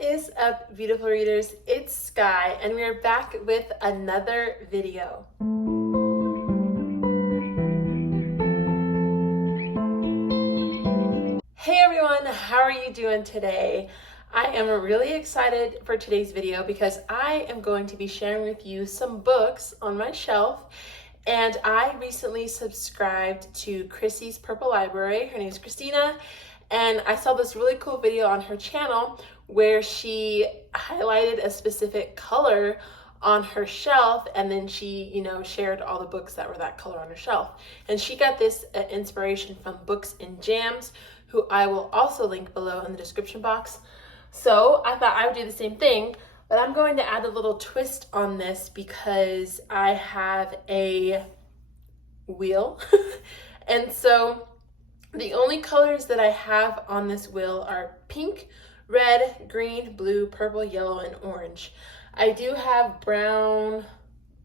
is up, beautiful readers? It's Sky, and we are back with another video. Hey everyone, how are you doing today? I am really excited for today's video because I am going to be sharing with you some books on my shelf. And I recently subscribed to Chrissy's Purple Library. Her name is Christina. And I saw this really cool video on her channel where she highlighted a specific color on her shelf, and then she, shared all the books that were that color on her shelf. And she got this inspiration from Books and Jams, who I will also link below in the description box. So I thought I would do the same thing, but I'm going to add a little twist on this because I have a wheel. And so the only colors that I have on this wheel are pink, red, green, blue, purple, yellow, and orange. I do have brown,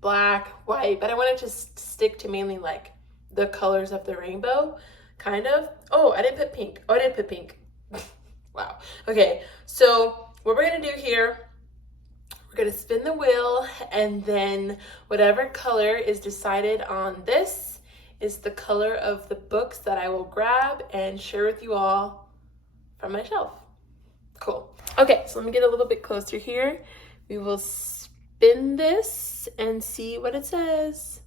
black, white, but I wanted to stick to mainly like the colors of the rainbow, kind of. Oh, I didn't put pink. Oh, I did put pink. Wow. Okay, so what we're gonna do here, we're gonna spin the wheel, and then whatever color is decided on this is the color of the books that I will grab and share with you all from my shelf. Cool. Okay, so let me get a little bit closer here. We will spin this and see what it says.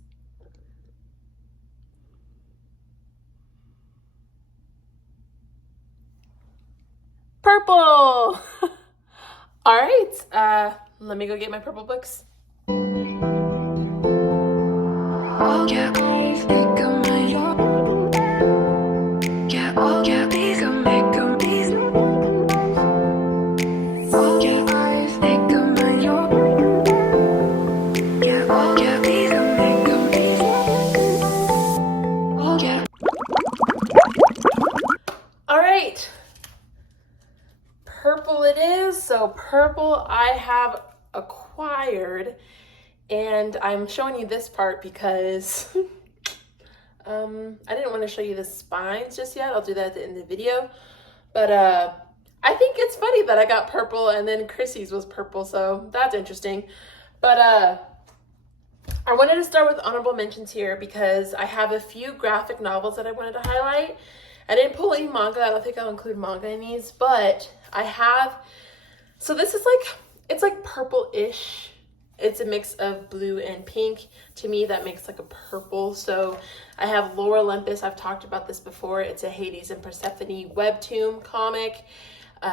Purple! All right, let me go get my purple books. Purple it is. So purple I have acquired, and I'm showing you this part because I didn't want to show you the spines just yet. I'll do that at the end of the video, but I think it's funny that I got purple and then Chrissy's was purple, so that's interesting. But I wanted to start with honorable mentions here because I have a few graphic novels that I wanted to highlight. I didn't pull any manga. I don't think I'll include manga in these, but I have, so this is like, it's like purple-ish. It's a mix of blue and pink. To me, that makes like a purple. So I have Lore Olympus. I've talked about this before. It's a Hades and Persephone webtoon comic.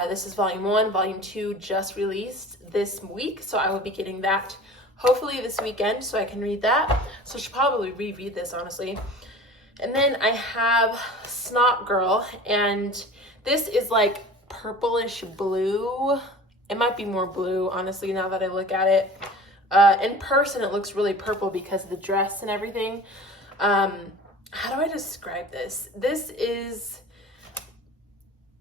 This is volume 1. Volume 2 just released this week, so I will be getting that hopefully this weekend so I can read that. So I should probably reread this, honestly. And then I have Snot Girl, and this is like purplish blue. It might be more blue, honestly, now that I look at it. In person, it looks really purple because of the dress and everything. How do I describe this? This is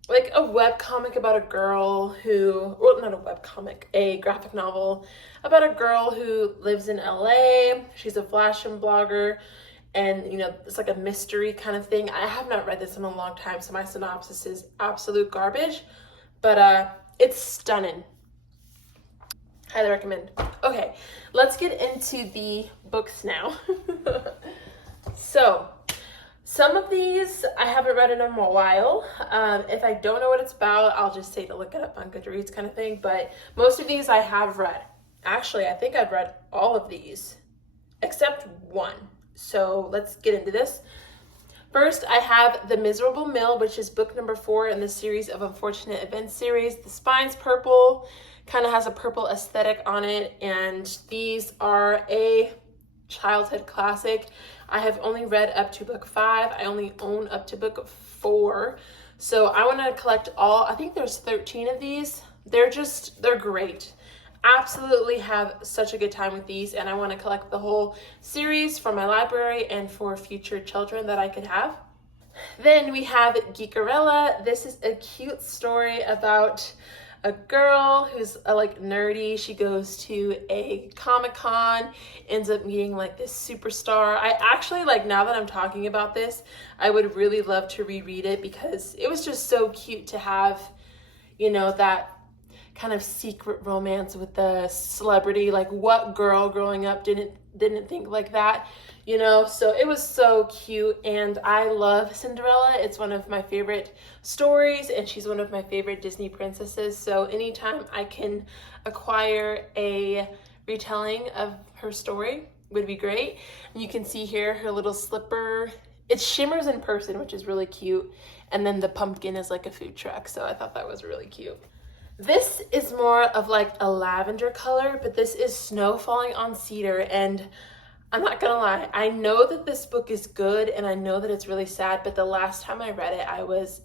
like a webcomic about a girl who, well, not a webcomic, a graphic novel about a girl who lives in LA. She's a fashion blogger. And, it's like a mystery kind of thing. I have not read this in a long time, so my synopsis is absolute garbage. But it's stunning. Highly recommend. Okay, let's get into the books now. So, some of these I haven't read in a while. If I don't know what it's about, I'll just say to look it up on Goodreads kind of thing. But most of these I have read. Actually, I think I've read all of these, except one. So let's get into this. First, I have The Miserable Mill, which is book number 4 in the series of Unfortunate Events series. The spine's purple, kind of has a purple aesthetic on it, and these are a childhood classic. I have only read up to book 5. I only own up to book 4. So I want to collect all, I think there's 13 of these. They're great. Absolutely have such a good time with these, and I want to collect the whole series for my library and for future children that I could have. Then we have Geekerella. This is a cute story about a girl who's like nerdy. She goes to a Comic-Con, ends up meeting like this superstar. I actually, like, now that I'm talking about this, I would really love to reread it because it was just so cute to have, that kind of secret romance with the celebrity. Like, what girl growing up didn't think like that, you know? So it was so cute, and I love Cinderella. It's one of my favorite stories, and she's one of my favorite Disney princesses. So anytime I can acquire a retelling of her story would be great. And you can see here her little slipper. It shimmers in person, which is really cute. And then the pumpkin is like a food truck. So I thought that was really cute. This is more of like a lavender color, but this is Snow Falling on Cedar. And I'm not gonna lie, I know that this book is good and I know that it's really sad, but the last time I read it, I was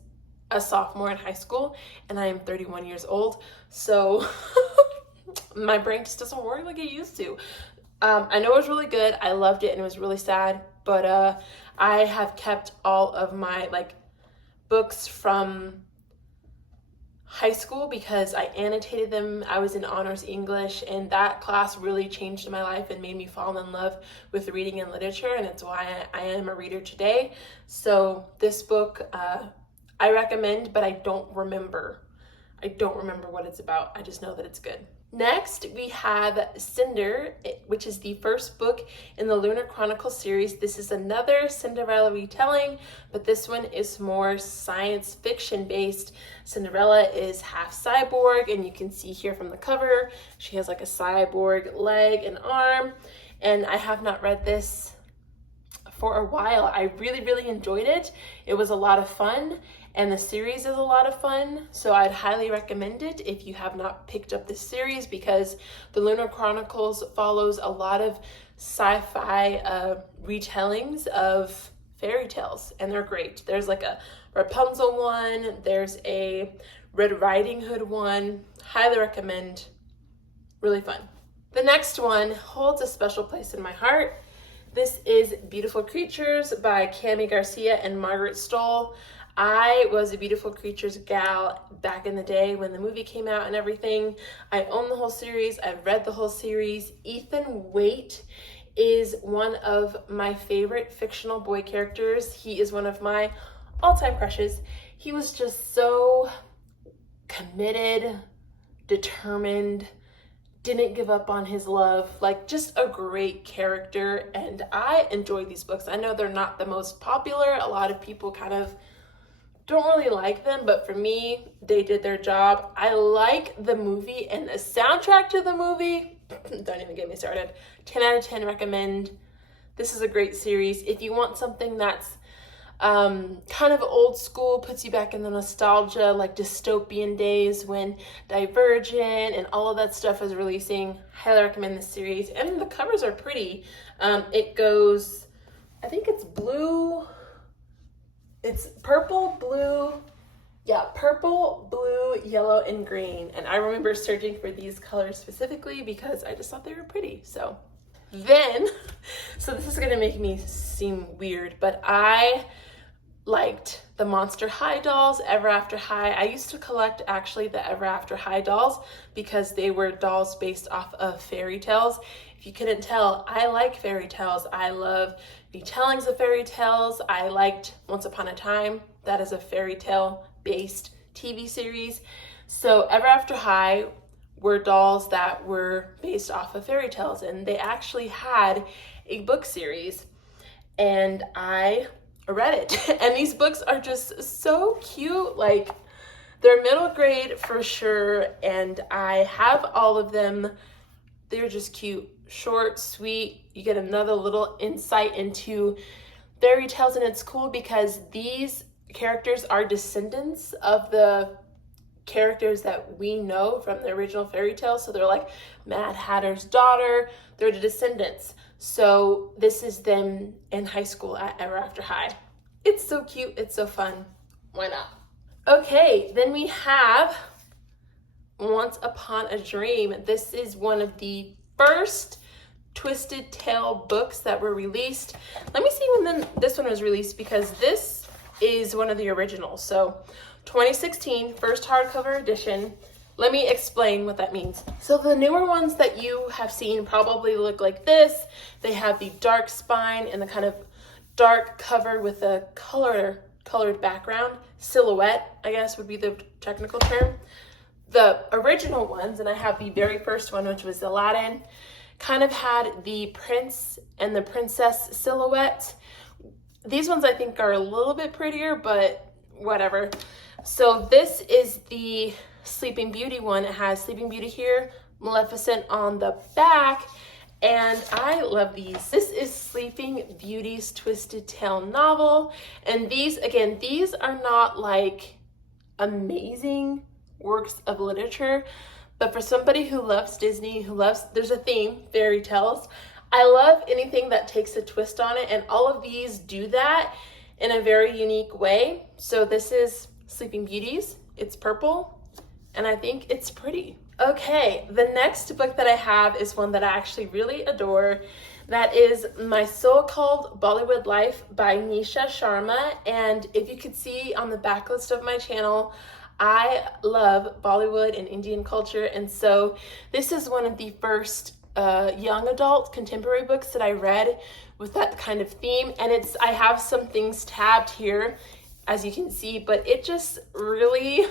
a sophomore in high school and I am 31 years old. So my brain just doesn't work like it used to. I know it was really good. I loved it and it was really sad, but I have kept all of my like books from high school because I annotated them. I was in honors English, and that class really changed my life and made me fall in love with reading and literature, and it's why I am a reader today. So this book I recommend, but I don't remember what it's about. I just know that it's good. Next, we have Cinder, which is the first book in the Lunar Chronicles series. This is another Cinderella retelling, but this one is more science fiction based. Cinderella is half cyborg, and you can see here from the cover, she has like a cyborg leg and arm, and I have not read this for a while. I really, really enjoyed it. It was a lot of fun. And the series is a lot of fun, so I'd highly recommend it if you have not picked up this series, because the Lunar Chronicles follows a lot of sci-fi retellings of fairy tales, and they're great. There's like a Rapunzel one, there's a Red Riding Hood one. Highly recommend. Really fun. The next one holds a special place in my heart. This is Beautiful Creatures by Cami Garcia and Margaret Stoll. I was a Beautiful Creatures gal back in the day when the movie came out and everything. I own the whole series. I've read the whole series. Ethan Waite is one of my favorite fictional boy characters. He is one of my all-time crushes. He was just so committed, determined, didn't give up on his love, like just a great character. And I enjoy these books. I know they're not the most popular. A lot of people kind of don't really like them, but for me, they did their job. I like the movie and the soundtrack to the movie. Don't even get me started. 10 out of 10 recommend. This is a great series. If you want something that's kind of old school, puts you back in the nostalgia, like dystopian days when Divergent and all of that stuff was releasing, highly recommend this series. And the covers are pretty. It goes, I think it's blue. It's purple, blue, yellow, and green. And I remember searching for these colors specifically because I just thought they were pretty. So this is gonna make me seem weird, but I liked the Monster High dolls, Ever After High. I used to collect actually the Ever After High dolls because they were dolls based off of fairy tales. If you couldn't tell, I like fairy tales. I love retellings of fairy tales. I liked Once Upon a Time. That is a fairy tale based TV series. So Ever After High were dolls that were based off of fairy tales, and they actually had a book series, and I read it. And these books are just so cute. Like, they're middle grade for sure, and I have all of them. They're just cute, short, sweet. You get another little insight into fairy tales, and it's cool because these characters are descendants of the characters that we know from the original fairy tales. So they're like Mad Hatter's daughter. They're the descendants. So this is them in high school at Ever After High. It's so cute. It's so fun. Why not? Okay, then we have Once Upon a Dream. This is one of the first Twisted Tale books that were released. Let me see when this one was released, because this is one of the originals. So 2016, first hardcover edition. Let me explain what that means. So the newer ones that you have seen probably look like this. They have the dark spine and the kind of dark cover with a colored background. Silhouette, I guess, would be the technical term. the original ones, and I have the very first one, which was Aladdin, kind of had the prince and the princess silhouette. These ones I think are a little bit prettier, but whatever. So this is the Sleeping Beauty one. It has Sleeping Beauty here, Maleficent on the back, and I love these. This is Sleeping Beauty's Twisted Tale novel, and these, again, these are not like amazing works of literature, but for somebody who loves Disney, who loves, there's a theme, fairy tales. I love anything that takes a twist on it, and all of these do that in a very unique way. So this is Sleeping Beauty's. It's purple, and I think it's pretty. Okay, the next book that I have is one that I actually really adore. That is My So-Called Bollywood Life by Nisha Sharma, and if you could see on the backlist of my channel, I love Bollywood and Indian culture, and so this is one of the first young adult contemporary books that I read with that kind of theme, and I have some things tabbed here, as you can see, but it just really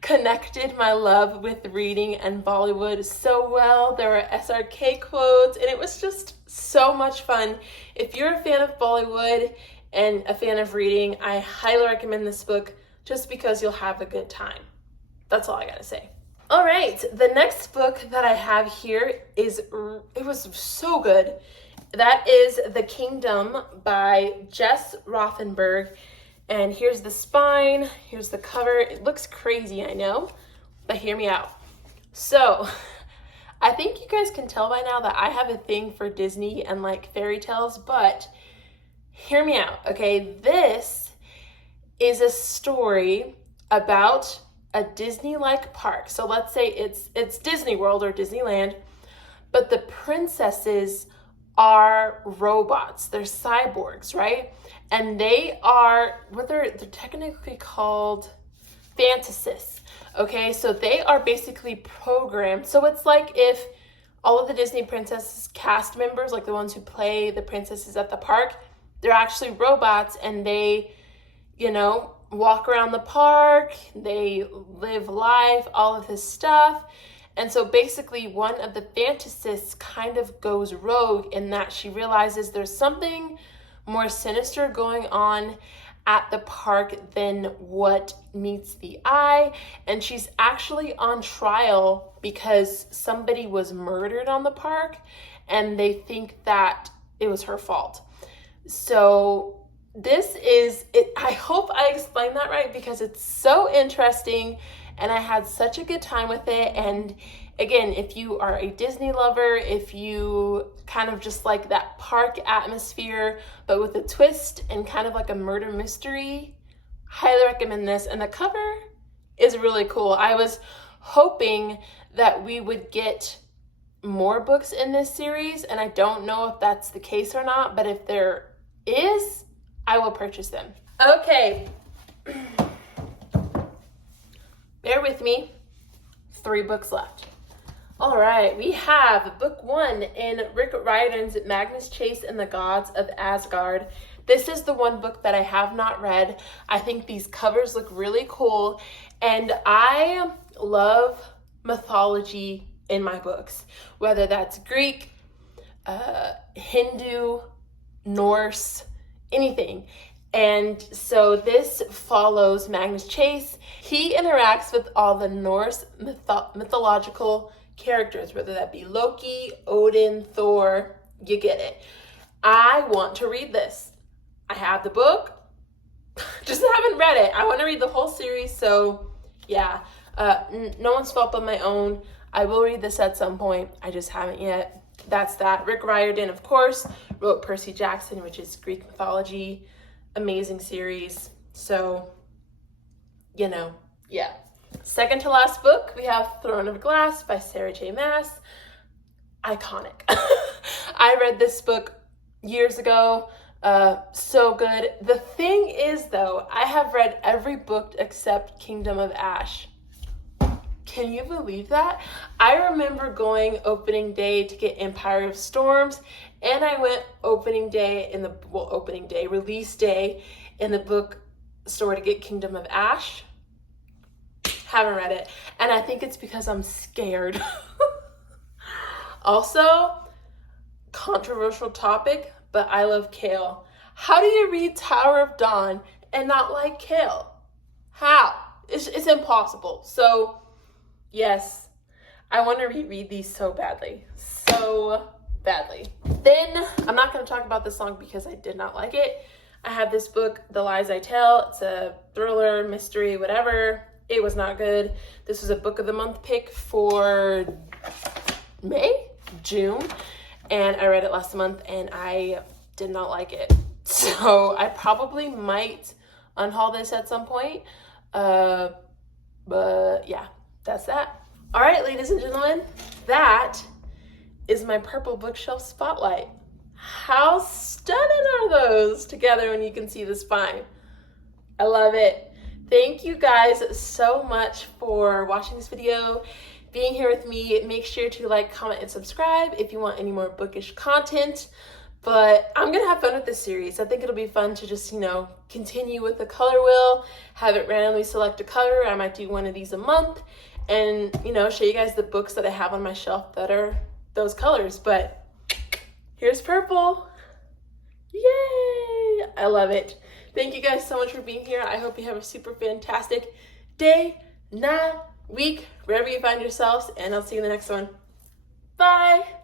connected my love with reading and Bollywood so well. There were SRK quotes, and it was just so much fun. If you're a fan of Bollywood and a fan of reading, I highly recommend this book, just because you'll have a good time. That's all I gotta say. All right, the next book that I have here it was so good. That is The Kingdom by Jess Rothenberg. And here's the spine, here's the cover. It looks crazy, I know, but hear me out. So, I think you guys can tell by now that I have a thing for Disney and like fairy tales, but hear me out, okay? This is a story about a Disney-like park. So let's say it's Disney World or Disneyland, but the princesses are robots. They're cyborgs, right? And they are, they're technically called fantasists, okay? So they are basically programmed. So it's like if all of the Disney princesses cast members, like the ones who play the princesses at the park, they're actually robots, and they, you know, walk around the park, they live life, all of this stuff. And so basically one of the fantasists kind of goes rogue in that she realizes there's something more sinister going on at the park than what meets the eye. And she's actually on trial because somebody was murdered on the park, and they think that it was her fault. So this is it. I hope I explained that right, because it's so interesting and I had such a good time with it. And again, if you are a Disney lover, if you kind of just like that park atmosphere, but with a twist and kind of like a murder mystery, highly recommend this. And the cover is really cool. I was hoping that we would get more books in this series, and I don't know if that's the case or not, but if there is, I will purchase them. Okay. Bear with me. 3 books left. All right, we have book 1 in Rick Riordan's Magnus Chase and the Gods of Asgard. This is the one book that I have not read. I think these covers look really cool, and I love mythology in my books, whether that's Greek, Hindu, Norse, anything. And so this follows Magnus Chase. He interacts with all the Norse mythological characters, whether that be Loki, Odin, Thor, you get it. I want to read this. I have the book, just haven't read it. I want to read the whole series, so yeah, no one's fault but my own. I will read this at some point. I just haven't yet. That's that. Rick Riordan, of course, wrote Percy Jackson, which is Greek mythology. Amazing series. So, you know, yeah. Second to last book, we have Throne of Glass by Sarah J. Maas. Iconic. I read this book years ago. So good. The thing is, though, I have read every book except Kingdom of Ash. Can you believe that? I remember going opening day to get Empire of Storms, and I went release day in the bookstore to get Kingdom of Ash. Haven't read it. And I think it's because I'm scared. Also, controversial topic, but I love kale. How do you read Tower of Dawn and not like kale? How? It's impossible. So, yes, I want to reread these so badly. So badly. Then, I'm not going to talk about this song because I did not like it. I have this book, The Lies I Tell. It's a thriller, mystery, whatever. It was not good. This was a book of the month pick for June. And I read it last month and I did not like it. So I probably might unhaul this at some point. But yeah, that's that. All right, ladies and gentlemen, that is my purple bookshelf spotlight. How stunning are those together when you can see the spine? I love it. Thank you guys so much for watching this video, being here with me. Make sure to like, comment, and subscribe if you want any more bookish content. But I'm gonna have fun with this series. I think it'll be fun to just, continue with the color wheel, have it randomly select a color. I might do one of these a month and, show you guys the books that I have on my shelf that are those colors. But here's purple. Yay! I love it. Thank you guys so much for being here. I hope you have a super fantastic day, night, week, wherever you find yourselves, and I'll see you in the next one. Bye!